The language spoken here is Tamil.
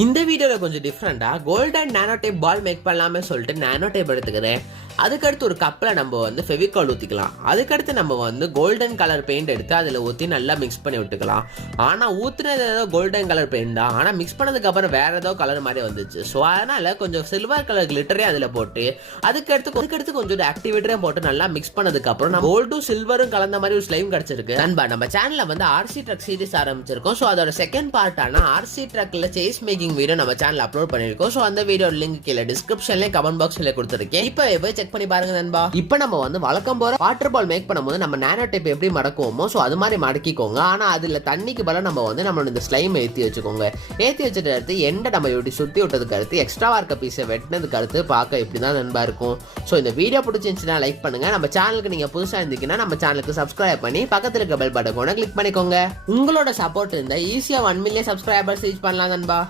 இந்த வீடியோல கொஞ்சம் டிஃப்ரெண்டா கோல்டன் நானோ டேப் பால் மேக் பண்ணலாமே சொல்லிட்டு நானோ டேப் எடுத்துக்கிறேன். அதுக்கடுத்து ஒரு கப்பில் நம்ம வந்து ஃபெவிகால் ஊற்றிக்கலாம். அதுக்கடுத்து நம்ம வந்து கோல்டன் கலர் பெயிண்ட் எடுத்து அதில் ஊற்றி நல்லா மிக்ஸ் பண்ணி விட்டுக்கலாம். ஆனால் ஊற்றுனது ஏதோ கோல்டன் கலர் பெயிண்ட் தான், ஆனால் மிக்ஸ் பண்ணதுக்கப்புறம் வேற ஏதோ கலர் மாதிரி வந்துச்சு. ஸோ அதனால் கொஞ்சம் சில்வர் கலர் கிளிட்டரே அதில் போட்டு அதுக்கடுத்து கொஞ்சம் ஆக்டிவேட்டரையும் போட்டு நல்லா மிக்ஸ் பண்ணதுக்கப்புறம் நம்ம கோல்டும் சில்வரும் கலந்த மாதிரி ஒரு ஸ்லைம் கிடச்சிருக்கு. நண்பா, நம்ம சேனலில் வந்து ஆர்சி ட்ரக் சீரிஸ் ஆரம்பிச்சிருக்கோம். ஸோ அதோட செகண்ட் பார்ட்டான ஆர்சி ட்ரக்கில் சேஸ் மேக்கிங் வீடியோ நம்ம சேனல் அப்லோட் பண்ணியிருக்கோம். ஸோ அந்த வீடியோ லிங்க் கீழே டிஸ்கிரிப்ஷன்லேயே கமெண்ட் பாக்ஸில் கொடுத்துருக்கேன். இப்போ செக் பண்ணி பாருங்க நண்பா. இப்போ நம்ம வந்து வழக்கம் போற வாட்டர் பால் மேக் பண்ணும்போது நம்ம நானோ டேப் எப்படி மடக்குவோமோ சோ அது மாதிரி மடக்கிக்கோங்க. ஆனா அதுல தண்ணிக்கு பதிலா நம்ம வந்து நம்மளோட இந்த ஸ்லைம் ஏத்தி வச்சுக்கோங்க. ஏத்தி வச்சிட்டு அடுத்து எண்டை நம்ம இப்படி சுத்தி விட்டதுக்கு அடுத்து எக்ஸ்ட்ராவா இருக்க பீஸை வெட்டினதுக்கு அடுத்து பார்க்க இப்படிதான் நண்பா இருக்கும். ஸோ இந்த வீடியோ பிடிச்சிருந்துச்சுன்னா லைக் பண்ணுங்க. நம்ம சேனலுக்கு நீங்க புதுசா இருந்தீங்கன்னா நம்ம சேனலுக்கு சப்ஸ்கிரைப் பண்ணி பக்கத்துல இருக்க பெல் பட்டனை கிளிக் பண்ணிக்கோங்க. உங்களோட சப்போர்ட் இருந்தா ஈஸியா 1 மில்லியன் சப்ஸ்கிரைபர்ஸ் ரீச் பண்ணலாம் நண்பா.